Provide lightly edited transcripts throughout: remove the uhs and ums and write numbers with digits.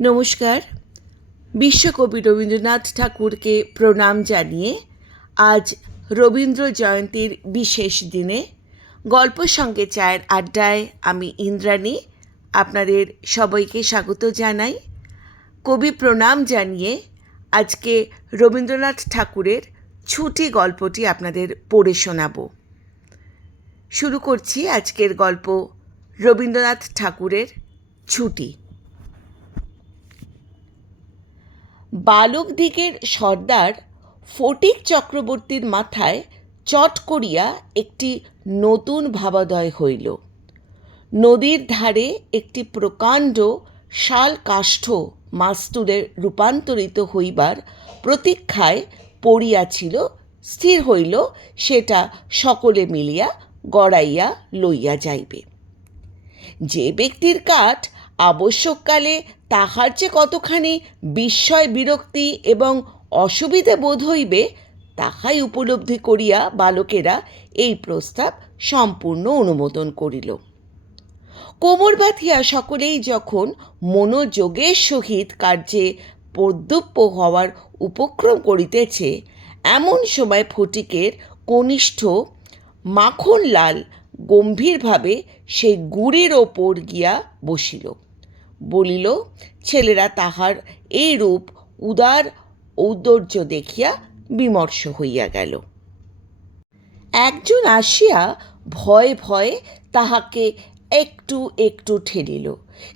নমস্কার। বিশ্বকবি রবীন্দ্রনাথ ঠাকুরকে প্রণাম জানিয়ে আজ রবীন্দ্র জয়ন্তীর বিশেষ দিনে গল্প সঙ্গে চায়ের আড্ডায় আমি ইন্দ্রাণী আপনাদের সবাইকে স্বাগত জানাই। কবি প্রণাম জানিয়ে আজকে রবীন্দ্রনাথ ঠাকুরের ছুটি গল্পটি আপনাদের পড়ে শোনাব। শুরু করছি আজকের গল্প রবীন্দ্রনাথ ঠাকুরের ছুটি। বালকদিগের সর্দার ফটিক চক্রবর্তীর মাথায় চট করিয়া একটি নতুন ভাবোদয় হইল। নদীর ধারে একটি প্রকাণ্ড শাল কাষ্ঠ মাস্তুরে রূপান্তরিত হইবার প্রতীক্ষায় পড়িয়াছিল। স্থির হইল সেটা সকলে মিলিয়া গড়াইয়া লইয়া যাইবে। যে ব্যক্তির কাঠ আবশ্যককালে তাহার যে কতখানি বিস্ময় বিরক্তি এবং অসুবিধে বোধ হইবে তাহাই উপলব্ধি করিয়া বালকেরা এই প্রস্তাব সম্পূর্ণ অনুমোদন করিল। কোমর বাঁধিয়া সকলেই যখন মনোযোগের সহিত কার্যে প্রদ্যুপ্ত হওয়ার উপক্রম করিতেছে, এমন সময় ফটিকের কনিষ্ঠ মাখনলাল গম্ভীরভাবে সেই গুড়ির ওপর গিয়া বসিল। বলিল, ছেলেরা তাহার এই রূপ উদার ঔদার্য দেখিয়া বিমর্ষ হইয়া গেল। একজন আসিয়া ভয়ে ভয়ে তাহাকে একটু একটু ঠেলিল,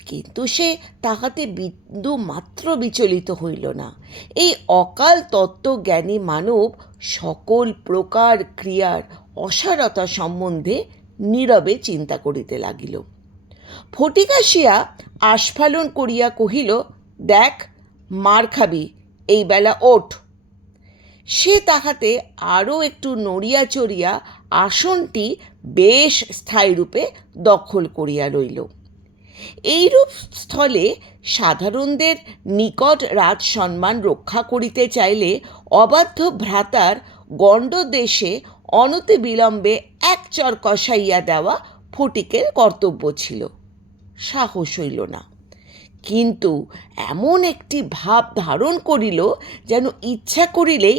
কিন্তু সে তাহাতে বিন্দু মাত্র বিচলিত হইল না। এই অকাল তত্ত্বজ্ঞানী মানব সকল প্রকার ক্রিয়ার অসারতা সম্বন্ধে নীরবে চিন্তা করিতে লাগিল। ফটিক আসিয়া আস্ফালন করিয়া কহিল, দেখ, মার খাবি, এই বেলা ওঠ। সে তাহাতে আরও একটু নড়িয়া চড়িয়া আসনটি বেশ স্থায়ীরূপে দখল করিয়া লইল। এইরূপ স্থলে সাধারণদের নিকট রাজ সম্মান রক্ষা করিতে চাইলে অবাধ্য ভ্রাতার গণ্ডদেশে অনতি বিলম্বে এক চর কষাইয়া দেওয়া ফটিকের কর্তব্য ছিল। সাহস হইল না, কিন্তু এমন একটি ভাব ধারণ করিল যেন ইচ্ছা করিলেই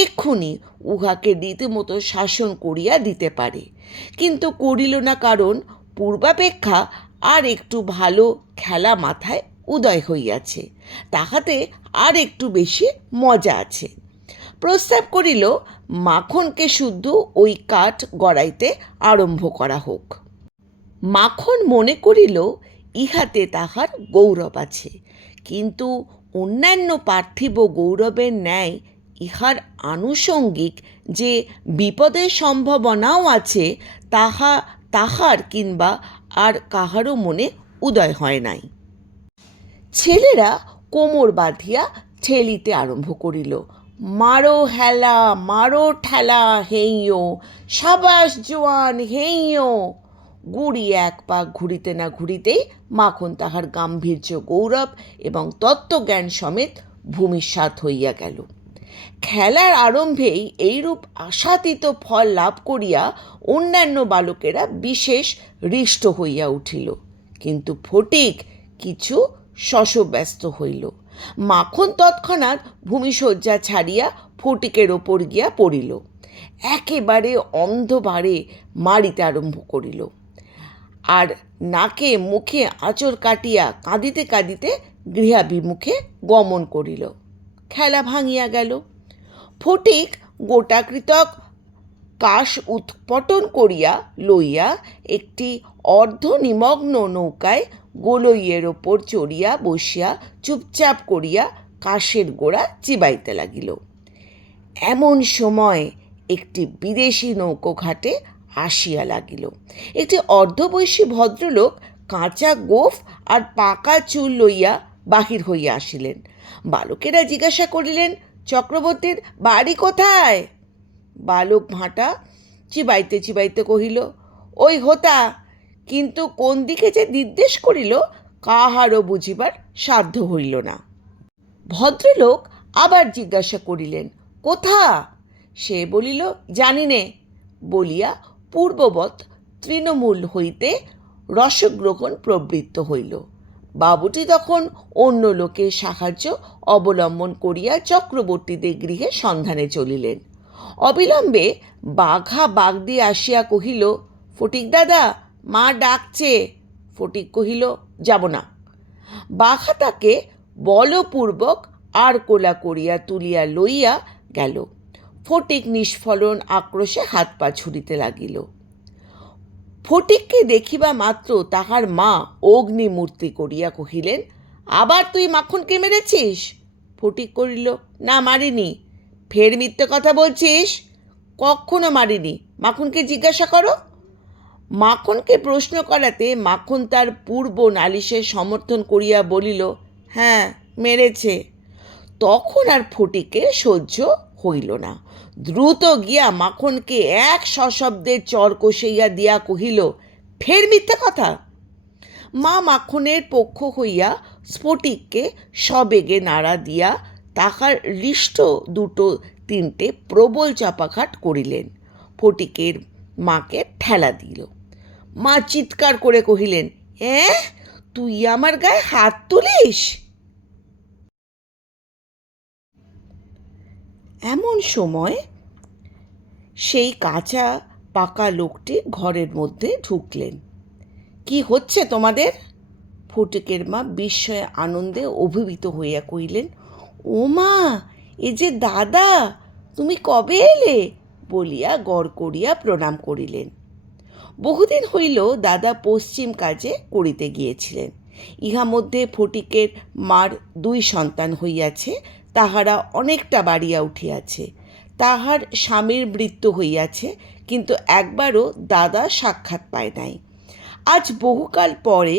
এক্ষুনি উহাকে রীতিমতো শাসন করিয়া দিতে পারে, কিন্তু করিল না, কারণ পূর্বাপেক্ষা আর একটু ভালো খেলা মাথায় উদয় হইয়াছে, তাহাতে আর একটু বেশি মজা আছে। প্রস্তাব করিল, মাখনকে শুদ্ধ ওই কাঠ গড়াইতে আরম্ভ করা হোক। মাখন মনে করিল ইহাতে তাহার গৌরব আছে, কিন্তু অন্যান্য পার্থিব গৌরবের ন্যায় ইহার আনুষঙ্গিক যে বিপদের সম্ভাবনাও আছে তাহার কিংবা আর কাহারও মনে উদয় হয় নাই। ছেলেরা কোমর বাঁধিয়া ঠেলিতে আরম্ভ করিল। মারো হেলা, মারো ঠেলা, হেইয়ো, সাবাস জোয়ান, হেইয়ো। গুড়ি এক পাক ঘুরিতে না ঘুরিতেই মাখন তাহার গাম্ভীর্য, গৌরব এবং তত্ত্বজ্ঞান সমেত ভূমিসাৎ হইয়া গেল। খেলার আরম্ভেই এইরূপ আশাতীত ফল লাভ করিয়া অন্যান্য বালকেরা বিশেষ হৃষ্ট হইয়া উঠিল, কিন্তু ফটিক কিছু শশব্যস্ত হইল। মাখন তৎক্ষণাৎ ভূমিশয্যা ছাড়িয়া ফটিকের ওপর গিয়া পড়িল, একেবারে অন্ধভারে মারিতে আরম্ভ করিল, আর নাকে মুখে আঁচড় কাটিয়া কাঁদিতে কাঁদিতে গৃহাভিমুখে গমন করিল। খেলা ভাঙিয়া গেল। ফটিক গোটাকৃতক কাশ উৎপটন করিয়া লইয়া একটি অর্ধনিমগ্ন নৌকায় গোলইয়ের ওপর চড়িয়া বসিয়া চুপচাপ করিয়া কাশের গোড়া চিবাইতে লাগিল। এমন সময় একটি বিদেশি নৌকো ঘাটে আসিয়া লাগিল। একটি অর্ধবয়সী ভদ্রলোক কাঁচা গোঁফ আর পাকা চুল লইয়া বাহির হইয়া আসিলেন। বালকেরা জিজ্ঞাসা করিলেন, চক্রবর্তীর বাড়ি কোথায়? বালক ভাঁটা চিবাইতে চিবাইতে কহিল, ওই হোতা, কিন্তু কোন দিকে যে নির্দেশ করিল কাহারও বুঝিবার সাধ্য হইল না। ভদ্রলোক আবার জিজ্ঞাসা করিলেন, কোথা? সে বলিল, জানি নে, বলিয়া পূর্ববৎ তৃণমূল হইতে রসগ্রহণ প্রবৃত্ত হইল। বাবুটি তখন অন্য লোকের সাহায্য অবলম্বন করিয়া চক্রবর্তীদের গৃহে সন্ধানে চলিলেন। অবিলম্বে বাঘা বাগ দিয়ে আসিয়া কহিল, ফটিক দাদা, মা ডাকছে। ফটিক কহিল, যাব না। বাঘা তাকে বলপূর্বক আর কোলা করিয়া তুলিয়া লইয়া গেল। ফটিক নিষ্ফলন আক্রোশে হাত পা ছুড়িতে লাগিল। ফটিককে দেখিবা মাত্র তাহার মা অগ্নিমূর্তি করিয়া কহিলেন, আবার তুই মাখনকে মেরেছিস? ফটিক করিল, না, মারিনি। ফের মিথ্যে কথা বলছিস? কখনো মারিনি, মাখনকে জিজ্ঞাসা করো। মাখনকে প্রশ্ন করাতে মাখন তার পূর্ব নালিশের সমর্থন করিয়া বলিল, হ্যাঁ, মেরেছে। তখন আর ফটিকে সহ্য হইল না। দ্রুত গিয়া মাখনকে এক সশব্দে চর কষিয়া দিয়া কহিল, ফের মিথ্যে কথা। মা মাখনের পক্ষ হইয়া স্ফটিককে সবেগে নাড়া দিয়া তাহার হৃষ্ট দুটো তিনটে প্রবল চাপাঘাট করিলেন। ফটিকের মাকে ঠেলা দিল। মা চিৎকার করে কহিলেন, তুই আমার গায়ে হাত তুলিস? এমন সময় সেই কাঁচা পাকা লোকটি ঘরের মধ্যে ঢুকলেন। কি হচ্ছে তোমাদের? ফটিকের মা বিস্ময়ে আনন্দে অভিভূত হইয়া কহিলেন, ও মা, এ যে দাদা, তুমি কবে এলে? বলিয়া গড় করিয়া প্রণাম করিলেন। বহুদিন হইল দাদা পশ্চিম কাজে করিতে গিয়েছিলেন। ইহা মধ্যে ফটিকের মার 2 সন্তান হইয়াছে, তাহারা অনেকটা বাড়িয়া উঠিয়াছে। তাহার স্বামীর মৃত্যু হইয়াছে, কিন্তু একবারও দাদা সাক্ষাৎ পায় নাই। আজ বহুকাল পরে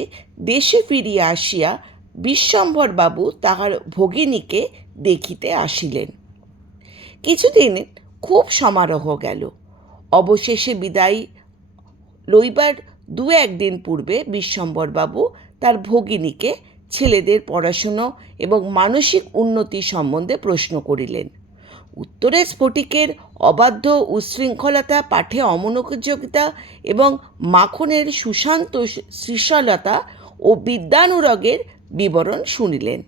দেশে ফিরিয়া আসিয়া বিশ্বম্ভরবাবু তাহার ভগিনীকে দেখিতে আসিলেন। কিছুদিন খুব সমারোহ গেল। অবশেষে বিদায় লইবার 2-1 দিন পূর্বে বিশ্বম্ভরবাবু তার ভগিনীকে ছেলেদের পড়াশুনো এবং মানসিক উন্নতি সম্বন্ধে প্রশ্ন করিলেন। উত্তরে স্ফটিকের অবাধ্য উচ্ছৃঙ্খলতা, পাঠে অমনোযোগিতা এবং মাখনের সুশান্ত সৃষ্টিশীলতা ও বিদ্যানুরাগের বিবরণ শুনিলেন।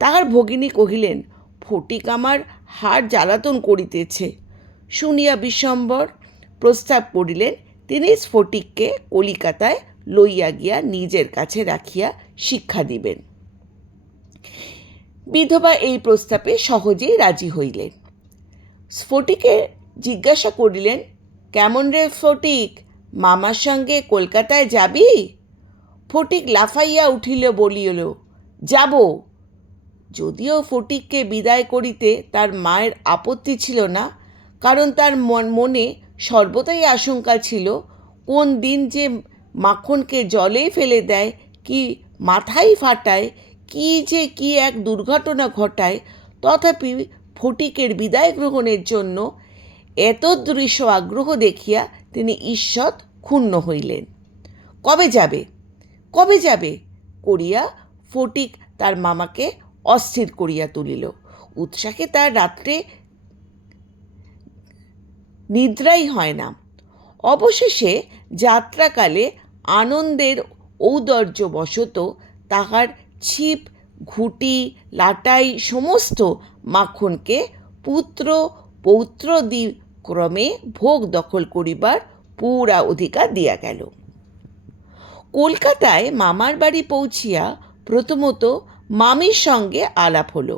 তাহার ভগিনী কহিলেন, ফটিক আমার হাড় জ্বালাতন করিতেছে। শুনিয়া বিশ্বম্ভর প্রস্তাব করিলেন তিনি স্ফটিককে কলিকাতায় লইয়া গিয়া নিজের কাছে রাখিয়া শিক্ষা দিবেন। বিধবা এই প্রস্তাবে সহজেই রাজি হইলেন। স্ফটিকে জিজ্ঞাসা করিলেন, কেমন রে ফটিক, মামার সঙ্গে কলকাতায় যাবি? ফটিক লাফাইয়া উঠিল, বলিল, যাব। যদিও ফটিককে বিদায় করিতে তার মায়ের আপত্তি ছিল না, কারণ তার মনে সর্বদাই আশঙ্কা ছিল কোন দিন যে মাখনকে জলেই ফেলে দেয়, কি মাথায় ফাটায়, কি এক দুর্ঘটনা ঘটায়। তথাপি ফটিকের বিদায় গ্রহণের জন্য এতদৃশ আগ্রহ দেখিয়া তিনি ঈষৎ ক্ষুণ্ণ হইলেন। কবে যাবে, কবে যাবে করিয়া ফটিক তার মামাকে অস্থির করিয়া তুলিল। উৎসাহে তার রাত্রে নিদ্রাই হয় না। অবশেষে যাত্রাকালে আনন্দের ঔদার্যবশত তাহার ছিপ, ঘুঁটি, লাটাই সমস্ত মাখনকে পুত্র পৌত্রাদি ক্রমে ভোগ দখল করিবার পুরা অধিকার দিয়া গেল। কলকাতায় মামার বাড়ি পৌঁছিয়া প্রথমত মামির সঙ্গে আলাপ হলো।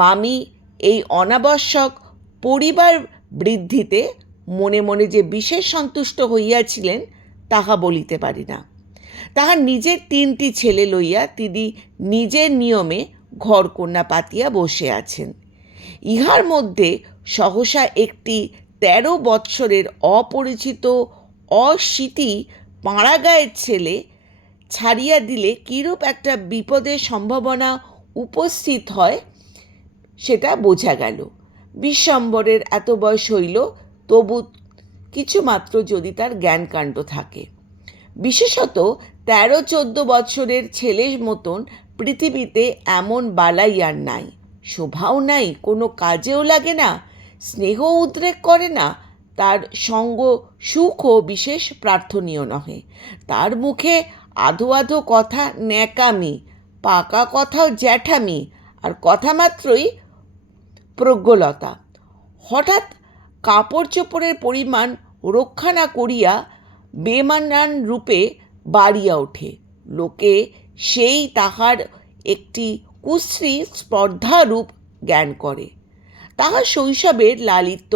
মামি এই অনাবশ্যক পরিবার বৃদ্ধিতে মনে মনে যে বিশেষ সন্তুষ্ট হইয়াছিলেন তাহা বলিতে পারি না। তাহার নিজের 3টি ছেলে লইয়া তিনি নিজের নিয়মে ঘরকন্যা পাতিয়া বসে আছেন। ইহার মধ্যে সহসা একটি 13 বৎসরের অপরিচিত অশীতি পাড়াগাঁয়ের ছেলে ছাড়িয়া দিলে কিরূপ একটা বিপদের সম্ভাবনা উপস্থিত হয় সেটা বোঝা গেল। বিশ্বম্ভরের এত বয়স হইল, তবু কিছুমাত্র যদি তার জ্ঞানকাণ্ড থাকে। বিশেষত 13-14 বৎসরের ছেলের মতন পৃথিবীতে এমন বালাই আর নাই। শোভাও নাই, কোনো কাজেও লাগে না, স্নেহ উদ্রেক করে না, তার সঙ্গ সুখও বিশেষ প্রার্থনীয় নহে। তার মুখে আধো আধো কথা ন্যাকামি, পাকা কথাও জ্যাঠামি, আর কথা মাত্রই প্রজ্ঞলতা। হঠাৎ কাপড় চোপড়ের পরিমাণ রক্ষা না করিয়া বেমানান রূপে বাড়িয়া ওঠে। লোকে সেই তাহার একটি কুশ্রী স্পর্ধারূপ জ্ঞান করে। তাহার শৈশবের লালিত্য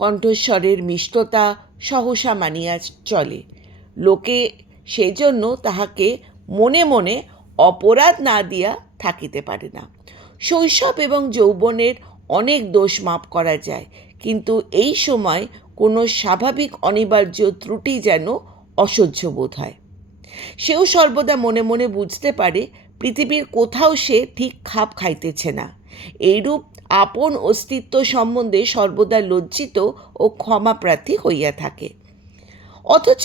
কণ্ঠস্বরের মিষ্টতা সহসা মানিয়া চলে। লোকে সেজন্য তাহাকে মনে মনে অপরাধ না দিয়া থাকিতে পারে না। শৈশব এবং যৌবনের অনেক দোষ মাপ করা যায়, কিন্তু এই সময় কোনো স্বাভাবিক অনিবার্য ত্রুটি যেন অসহ্য বোধ হয়। সেও সর্বদা মনে মনে বুঝতে পারে পৃথিবীর কোথাও সে ঠিক খাপ খাইতেছে না। এইরূপ আপন অস্তিত্ব সম্বন্ধে সর্বদা লজ্জিত ও ক্ষমাপ্রার্থী হইয়া থাকে। অথচ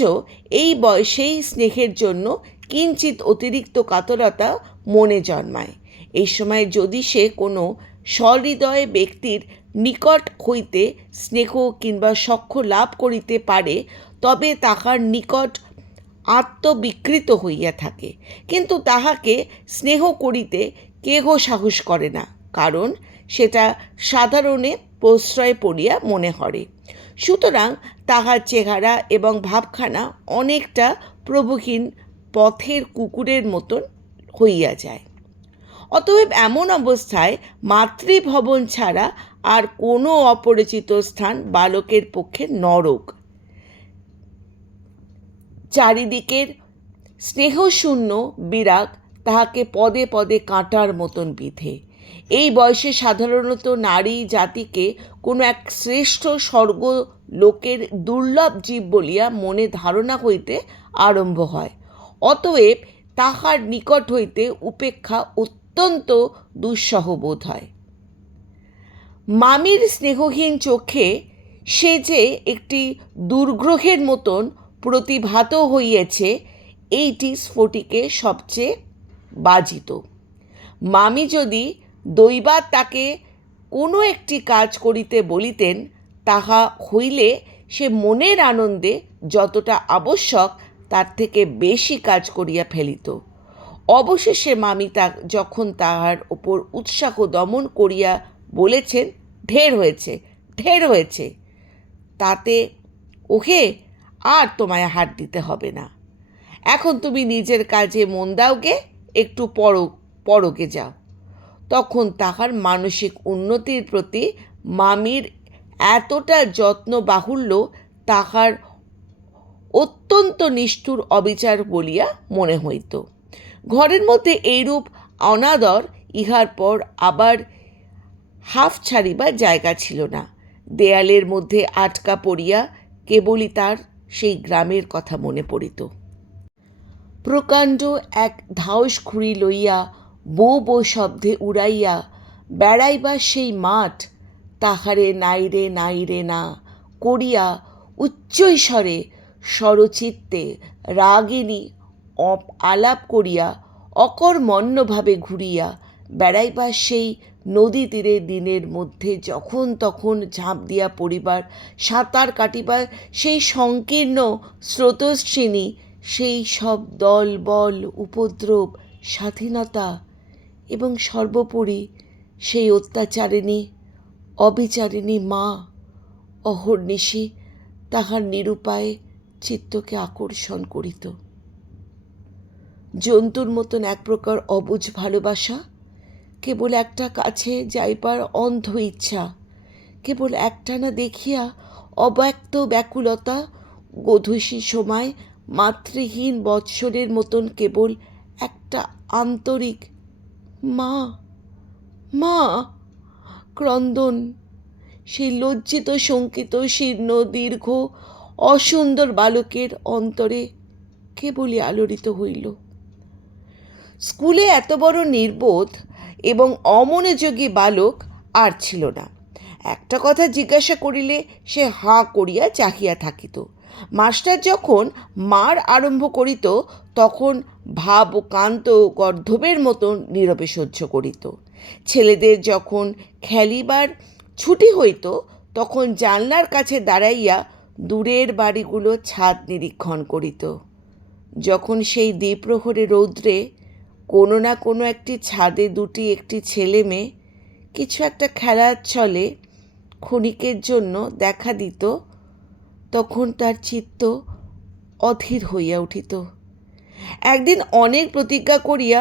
এই বয়সেই স্নেহের জন্য কিঞ্চিত অতিরিক্ত কাতরতা মনে জন্মায়। এই সময় যদি সে কোনো সহৃদয় ব্যক্তির নিকট হইতে স্নেহ কিংবা সখ্য লাভ করিতে পারে, তবে তাহার নিকট আত্মবিকৃত হইয়া থাকে, কিন্তু তাহাকে স্নেহ করিতে কেহ সাহস করে না, কারণ সেটা সাধারণে প্রশ্রয় পড়িয়া মনে করে। সুতরাং তাহার চেহারা এবং ভাবখানা অনেকটা প্রভুহীন পথের কুকুরের মতন হইয়া যায়। অতএব এমন অবস্থায় মাতৃভবন ছাড়া আর কোনো অপরিচিত স্থান বালকের পক্ষে নরক। চারিদিকের স্নেহশূন্য বিরাগ তাহাকে পদে পদে কাঁটার মতন বিধে। এই বয়সে সাধারণত নারী জাতিকে কোনো এক শ্রেষ্ঠ স্বর্গ লোকের দুর্লভ জীব বলিয়া মনে ধারণা হইতে আরম্ভ হয়। অতএব তাহার নিকট হইতে উপেক্ষা অত্যন্ত দুঃসহ বোধ হয়। মামির স্নেহহীন চোখে সে যে একটি দুর্গ্রহের মতন প্রতিভাত হইয়াছে, এইটি স্ফটিকে সবচেয়ে বাজিত। মামি যদি দৈবাৎ তাকে কোনো একটি কাজ করিতে বলিতেন, তাহা হইলে সে মনের আনন্দে যতটা আবশ্যক তার থেকে বেশি কাজ করিয়া ফেলিত। অবশেষে মামি যখন তাহার ওপর উৎসাহ দমন করিয়া বলেছেন, ঢের হয়েছে, ঢের হয়েছে, তাতে ওকে আর তোমায় হাত দিতে হবে না, এখন তুমি নিজের কাজে মন দাওগে, একটু পরকে যাও, তখন তাহার মানসিক উন্নতির প্রতি মামির এতটা যত্ন বাহুল্য তাহার অত্যন্ত নিষ্ঠুর অবিচার বলিয়া মনে হইত। ঘরের মধ্যে এইরূপ অনাদর ইহার পর আবার হাফ ছাড়িবার জায়গা ছিল না। দেয়ালের মধ্যে আটকা পড়িয়া কেবলই তার সেই গ্রামের কথা মনে পড়িত। প্রকাণ্ড এক ধাউস খুঁড়ি লইয়া বো বো শব্দে উড়াইয়া বেড়াইবার সেই মাঠ, তাহারে নাইরে নাইরে না করিয়া উচ্চৈস্বরে স্বরচিত্তে রাগিনী আলাপ করিয়া অকর্মণ্যভাবে ঘুরিয়া বেড়াইবার সেই নদী তীরে দিনের মধ্যে যখন তখন ঝাঁপ দিয়া পড়িবার, সাঁতার কাটিবার সেই সংকীর্ণ স্রোতস্বিনী, সেই সব দল বল উপদ্রব, স্বাধীনতা এবং সর্বোপরি সেই অত্যাচারিণী অবিচারিণী মা অহর্নিশি তাহার নিরুপায়ে চিত্তকে আকর্ষণ করিত। জন্তুর মতন এক প্রকার অবুঝ ভালোবাসা, কেবল একটা কাছে যাইবার অন্ধ ইচ্ছা, কেবল একটানা দেখিয়া অব্যক্ত ব্যাকুলতা, গোধূসী সময় মাতৃহীন বৎসরের মতন কেবল একটা আন্তরিক মা মা ক্রন্দন, সেই লজ্জিত শঙ্কিত শীর্ণ দীর্ঘ অসুন্দর বালকের অন্তরে কেবলই আলোড়িত হইল। স্কুলে এত বড় নির্বোধ এবং অমনোযোগী বালক আর ছিল না। একটা কথা জিজ্ঞাসা করিলে সে হাঁ করিয়া চাহিয়া থাকিত। মাস্টার যখন মার আরম্ভ করিত, তখন ভাব ও কান্ত গর্ধবের মতন নীরবে সহ্য করিত। ছেলেদের যখন খেলিবার ছুটি হইত, তখন জানলার কাছে দাঁড়াইয়া দূরের বাড়িগুলো ছাদ নিরীক্ষণ করিত। যখন সেই দ্বিপ্রহরে রৌদ্রে কোনো না কোনো একটি ছাদে দুটি একটি ছেলে মেয়ে কিছু একটা খেলার ছলে ক্ষণিকের জন্য দেখা দিত, তখন তার চিত্ত অধীর হইয়া উঠিত। একদিন অনেক প্রতিজ্ঞা করিয়া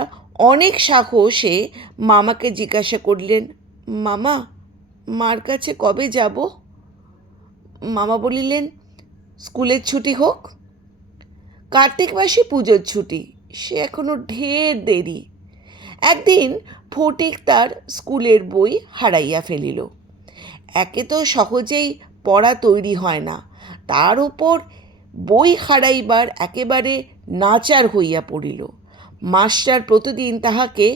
অনেক সাহসে মামাকে জিজ্ঞাসা করিলেন, মামা, মার কাছে কবে যাব? মামা বলিলেন, স্কুলের ছুটি হোক। কার্তিক মাসে পুজোর ছুটি, সে এখনো ঢের দেরি। একদিন ফটিক তার স্কুলের বই হারাইয়া ফেলিল। একে তো সহজেই পড়া তৈরি হয় না, তার উপর বই হারাইবার একেবারে নাচার হইয়া পড়িল। মাস্টার প্রতিদিন তাহাকে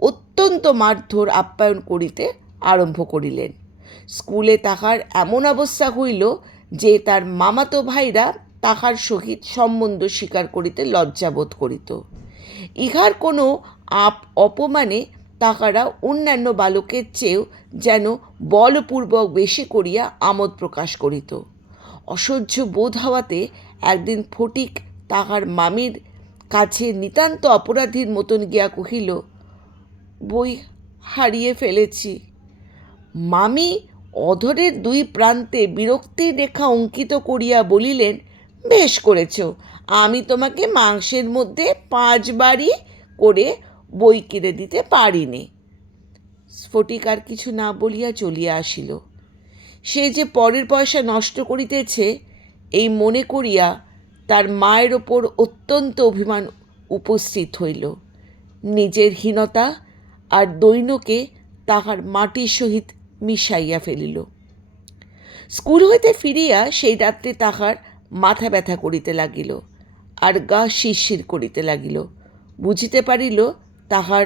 অত্যন্ত মারধর আপ্যায়ন করিতে আরম্ভ করিলেন। স্কুলে তাহার এমন অবস্থা হইল যে তার মামাতো ভাইরা তাহার সহিত সম্বন্ধ স্বীকার করিতে লজ্জাবোধ করিত। ইহার কোনো অপমানে তাহারা অন্যান্য বালকের চেয়েও যেন বলপূর্বক বেশি করিয়া আমোদ প্রকাশ করিত। অসহ্য বোধ হওয়াতে একদিন ফটিক তাহার মামির কাছে নিতান্ত অপরাধীর মতন গিয়া কহিল, বই হারিয়ে ফেলেছি। মামি অধরের দুই প্রান্তে বিরক্তির রেখা অঙ্কিত করিয়া বলিলেন, বেশ করেছ, আমি তোমাকে মাংসের মধ্যে 5 বারই করে বই কিনে দিতে পারিনি। স্ফটিক আর কিছু না বলিয়া চলিয়া আসিল। সে যে পরের পয়সা নষ্ট করিতেছে এই মনে করিয়া তার মায়ের ওপর অত্যন্ত অভিমান উপস্থিত হইল। নিজের হীনতা আর দৈন্যকে তাহার মাটির সহিত মিশাইয়া ফেলিল। স্কুল হইতে ফিরিয়া সেই রাত্রে তাহার মাথা ব্যথা করিতে লাগিল, আর গা শিরশির করিতে লাগিল। বুঝিতে পারিল তাহার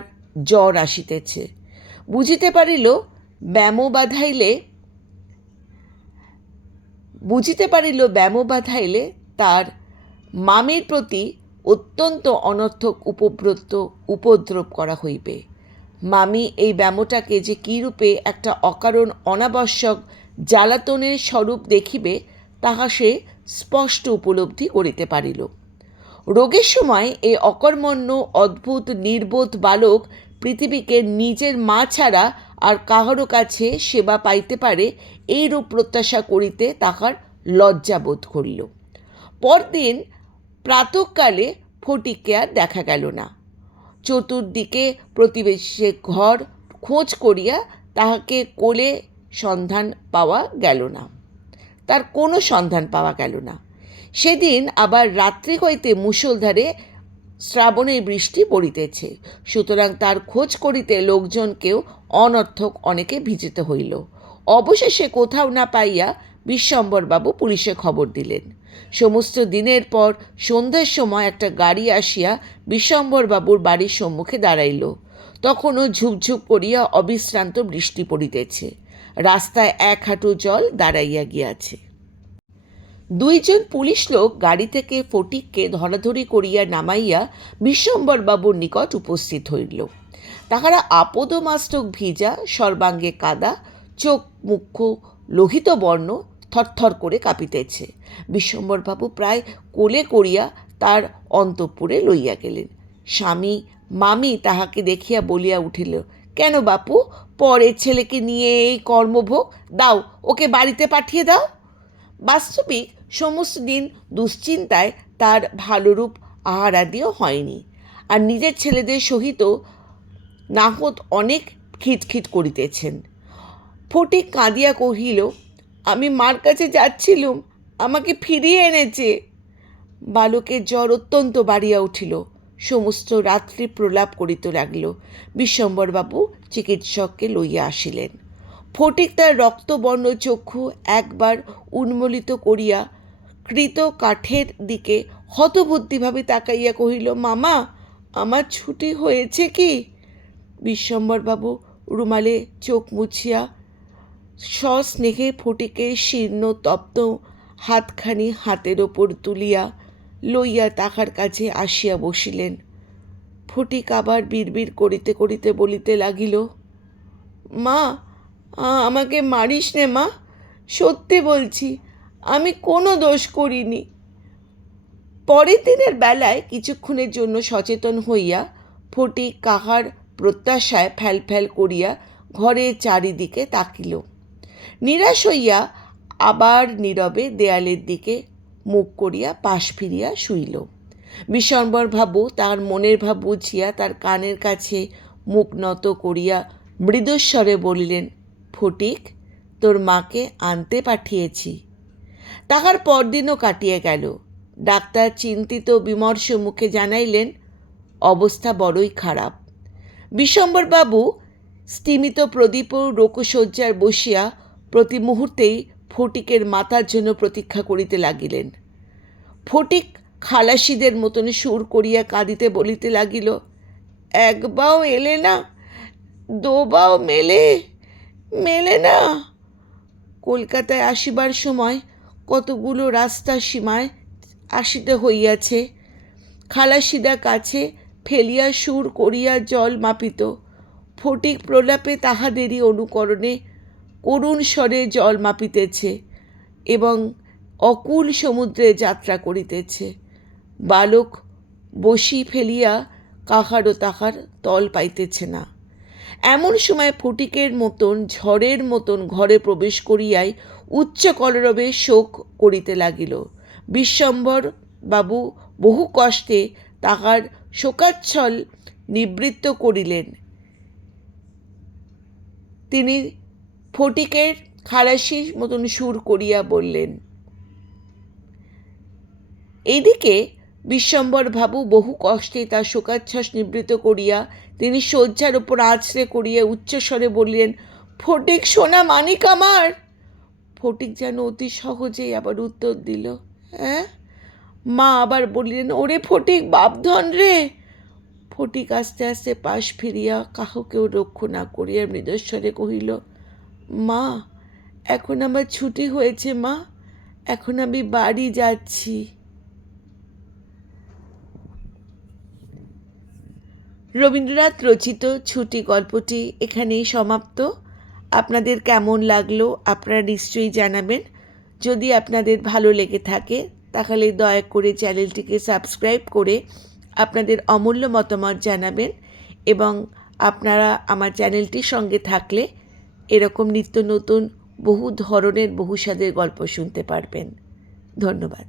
জ্বর আসিতেছে। বুঝিতে পারিল ব্যামো বাঁধাইলে তার মামির প্রতি অত্যন্ত অনর্থক উপদ্রব করা হইবে। মামি এই ব্যামোটাকে যে কীরূপে একটা অকারণ অনাবশ্যক জ্বালাতনের স্বরূপ দেখিবে তাহা সে স্পষ্ট উপলব্ধি করিতে পারিল। রোগের সময় এই অকর্মণ্য অদ্ভুত নির্বোধ বালক পৃথিবীকে নিজের মা ছাড়া আর কাহারও কাছে সেবা পাইতে পারে এইরূপ প্রত্যাশা করিতে তাহার লজ্জা বোধ করিল। পরদিন প্রাতঃকালে ফটিককে আর দেখা গেল না। চতুর্দিকে প্রতিবেশীর ঘর খোঁজ করিয়া তাহাকে কোলে সন্ধান পাওয়া গেল না, তার কোনো সন্ধান পাওয়া গেল না। সেদিন আবার রাত্রি হইতে মুষলধারে শ্রাবণের বৃষ্টি পড়িতেছে, সুতরাং তার খোঁজ করিতে লোকজনকেও অনর্থক অনেকে ভিজিতে হইল। অবশেষে কোথাও না পাইয়া বিশ্বম্বরবাবু পুলিশে খবর দিলেন। সমস্ত দিনের পর সন্ধ্যার সময় একটা গাড়ি আসিয়া বিশ্বম্বরবাবুর বাড়ির সম্মুখে দাঁড়াইল। তখনও ঝুপঝুপ করিয়া অবিশ্রান্ত বৃষ্টি পড়িতেছে। রাস্তায় 1 হাঁটু জল দাঁড়াইয়া গিয়াছে। 2 জন পুলিশ লোক গাড়ি থেকে ফটিককে ধরাধরি করিয়া নামাইয়া বিশ্বম্বরবাবুর নিকট উপস্থিত হইল। তাহারা আপদমস্তক ভিজা, সর্বাঙ্গে কাদা, চোখ মুখ লোহিত বর্ণ, থরথর করে কাঁপিতেছে। বিশ্বম্বরবাবু প্রায় কোলে করিয়া তার অন্তঃপুরে লইয়া গেলেন। স্বামী মামি তাহাকে দেখিয়া বলিয়া উঠিল, কেন বাপু, পরের ছেলেকে নিয়ে এই কর্মভোগ, দাও ওকে বাড়িতে পাঠিয়ে দাও। বাস্তবিক সমস্ত দিন দুশ্চিন্তায় তার ভালোরূপ আহারাদিও হয়নি, আর নিজের ছেলেদের সহিত নাহত অনেক খিটখিট করিতেছেন। ফটিক কাঁদিয়া কহিল, আমি মার কাছে যাচ্ছিলুম, আমাকে ফিরিয়ে এনেছে। বালকের জ্বর অত্যন্ত বাড়িয়া উঠিল, সমস্ত রাত্রি প্রলাপ করিতে লাগিল। বিশ্বম্বরবাবু চিকিৎসককে লইয়া আসিলেন। ফটিক তার রক্তবর্ণ চক্ষু একবার উন্মোলিত করিয়া কৃত কাঠের দিকে হতবুদ্ধিভাবে তাকাইয়া কহিল, মামা, আমার ছুটি হয়েছে কি? বিশ্বম্বরবাবু রুমালে চোখ মুছিয়া সস্নেহে ফটিকের শীর্ণ তপ্ত হাতখানি হাতের ওপর তুলিয়া লইয়া তাহার কাছে আসিয়া বসিলেন। ফটিক আবার বিড়বিড় করিতে করিতে বলিতে লাগিল, মা, আমাকে মারিস নে মা, সত্যি বলছি, আমি কোনো দোষ করিনি। পরের দিনের বেলায় কিছুক্ষণের জন্য সচেতন হইয়া ফটিক কাহার প্রত্যাশায় ফ্যাল করিয়া ঘরের চারিদিকে তাকিল। নিরাশ হইয়া আবার নীরবে দেয়ালের দিকে মুখ করিয়া পাশ ফিরিয়া শুইল। বিশ্বম্বর বাবু তার মনের ভাব বুঝিয়া তার কানের কাছে মুখ নত করিয়া মৃদুস্বরে বলিলেন, ফটিক, তোর মাকে আনতে পাঠিয়েছি। তাহার পরদিনও কাটিয়া গেল। ডাক্তার চিন্তিত বিমর্ষ মুখে জানাইলেন, অবস্থা বড়ই খারাপ। বিশ্বম্বরবাবু স্তিমিত প্রদীপ ও রোকশয্যার বসিয়া প্রতি মুহূর্তেই ফটিকের মাতার জন্য প্রতীক্ষা করিতে লাগিলেন। ফটিক খালাসিদের মতন সুর করিয়া কাঁদিতে বলিতে লাগিল, একবাও এলে না, দোবাও মেলে না। কলকাতায় আসিবার সময় কতগুলো রাস্তার সীমায় আসিতে হইয়াছে। খালাসিদা কাছে ফেলিয়া সুর করিয়া জল মাপিত। ফটিক প্রলাপে তাহাদেরই অনুকরণে করুণ স্বরে জল মাপিতেছে এবং অকুল সমুদ্রে যাত্রা করিতেছে। বালক বসি ফেলিয়া কাহারও তাহার তল পাইতেছে না। এমন সময় ফটিকের মতন ঝড়ের মতন ঘরে প্রবেশ করিয়াই উচ্চ কলরবে শোক করিতে লাগিল। বিশ্বম্বর বাবু বহু কষ্টে তাহার শোকাচ্ছল নিবৃত্ত করিলেন। তিনি ফটিকের খালাসির মতন সুর করিয়া বললেন। এইদিকে বিশ্বম্বর বাবু বহু কষ্টে তার শোকাচ্ছ্বাস নিবৃত্ত করিয়া তিনি শয্যার ওপর আছড়ে করিয়া উচ্চস্বরে বললেন, ফটিক সোনা মানিক আমার। ফটিক যেন অতি সহজেই আবার উত্তর দিল, হ্যাঁ। মা আবার বললেন, ওরে ফটিক, বাপধন রে। ফটিক আস্তে আস্তে পাশ ফিরিয়া কাহকেও রক্ষা না করিয়া মৃদস্বরে কহিল, মা, এখন আমার ছুটি হয়েছে মা, এখন আমি বাড়ি যাচ্ছি। রবীন্দ্রনাথ রচিত ছুটি গল্পটি এখানেই সমাপ্ত। আপনাদের কেমন লাগলো আপনারা নিশ্চয়ই জানাবেন। যদি আপনাদের ভালো লেগে থাকে তাহলে দয়া করে চ্যানেলটিকে সাবস্ক্রাইব করে আপনাদের অমূল্য মতামত জানাবেন এবং আপনারা আমার চ্যানেলটির সঙ্গে থাকলে এরকম নিত্য নতুন বহু ধরনের বহু স্বাদের গল্প শুনতে পারবেন। ধন্যবাদ।